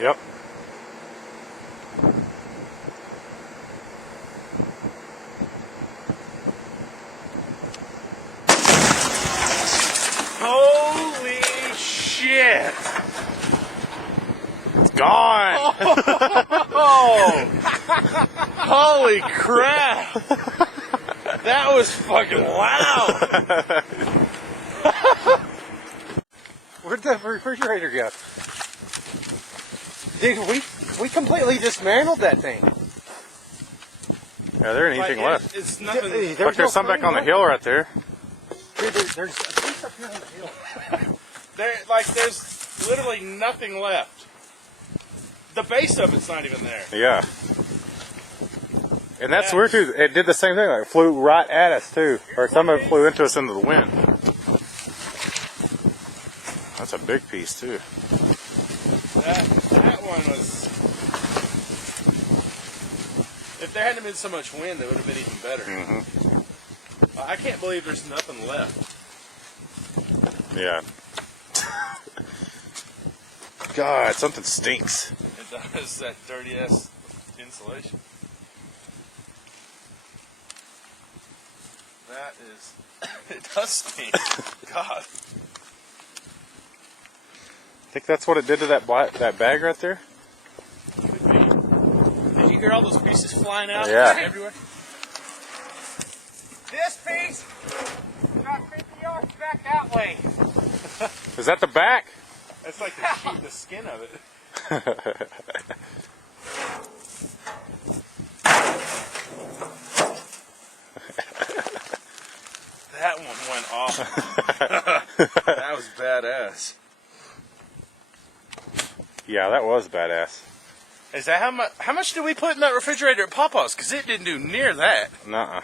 Yep. Holy shit! It's gone! Oh! Holy crap! That was fucking loud! Where'd the refrigerator go? Dude, we completely dismantled that thing. Yeah, there ain't anything left. It's nothing. Look, there's some back on the hill right there. Dude, there's a piece up here on the hill. There's literally nothing left. The base of it's not even there. Yeah. And that's weird too. It did the same thing. Like, it flew right at us too. Or some of it flew into us into the wind. That's a big piece too. That one was. If there hadn't been so much wind, it would have been even better. Mm-hmm. I can't believe there's nothing left. Yeah. God, something stinks. It does, that dirty ass insulation. That is. It does stink. God. I think that's what it did to that bag right there. Could be. Did you hear all those pieces flying out? Yeah. Everywhere? This piece got 50 yards back that way. Is that the back? It's like the skin of it. That one went off. That was badass. Yeah, that was badass. Is that how much did we put in that refrigerator at Papa's? Because it didn't do near that. Nuh-uh.